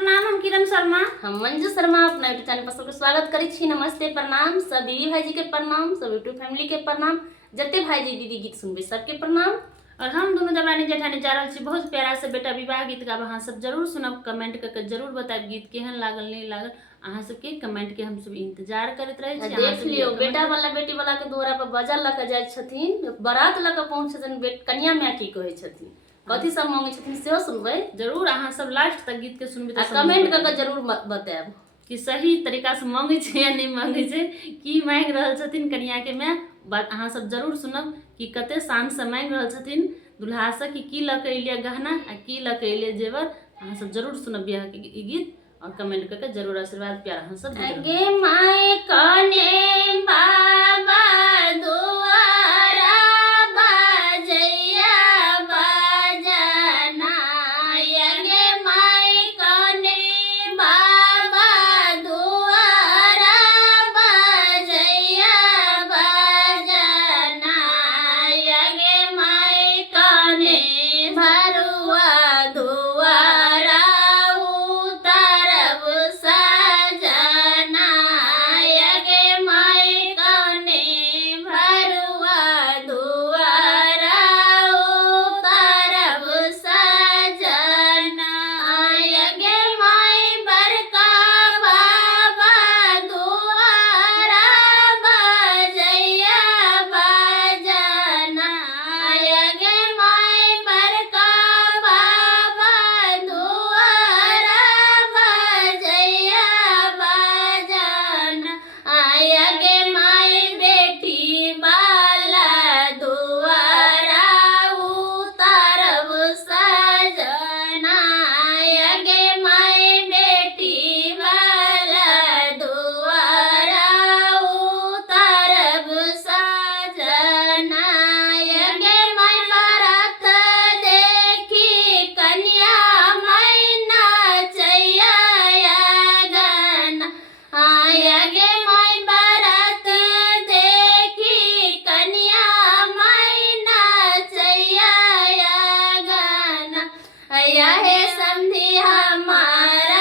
प्रणाम। हम किरण शर्मा, हम मंजू शर्मा अपना यूट्यूब चैनल पर सबके स्वागत करी छी। नमस्ते प्रणाम। सब दीदी भाईजी के प्रणाम, सब यूट्यूब फैमिली के प्रणाम, जते भाईजी दीदी गीत सुनबे सबके प्रणाम। और हम दोनों जवानी जेठानी जा रहल छी बहुत प्यारा से बेटा विवाह गीत गाब। अहाँ सब जरूर सुनब, कमेंट करके जरूर बताएब गीत केहन लागल नहीं लागल। अहाँ सबके कमेंट के हम सब इंतजार करत रहे छी। देख लियो बेटा वाला बेटी वाला के दोरा पर बजा लके जाय छथिन, बारात लके पहुंचे छथिन, कन्या माय की कहै छथिन, कथी सब मांगे छथिन सेहो सुनबै। जरूर अहाँ सब लास्ट तक गीत के सुनबे त कमेंट करके जरूर बताएब कि सही तरीका से मांगे छे या नहीं मांगे छे, की मांग रहल छथिन कन्या के माय। बात अहाँ सब जरूर सुनब कि कते शान से मांग रहल छथिन दुल्हा से, कि लके एलिए गहना आ की लके एलिए जेवर। अहाँ सब जरूर सुनब बियाह के ई गीत और कमेंट करके जरूर आशीर्वाद प्यार अहाँ सब दे। गे माय कने बाबा दुआरा बजैया बजना, गे माय कने बाबा दुआरा बजैया बजना, गे माय कने भरुआ दुआरा उतरब सजना, गे माय कने भरुआ दुआरा उतरब सजना, गे माय बड़का बाबा दुआरा बजैया बजना, गे माय बड़का बाबा दुआरा बजैया बजना, गे माय बेटी बाला दुआरा उतरब सजना, गे माय बेटी बाला दुआरा उतरब सजना, गे माय बारात देखी कन्या माय नाचैया गना, गे माय बारात देखी कन्या माय नाचैया गना, हे समधी हमारा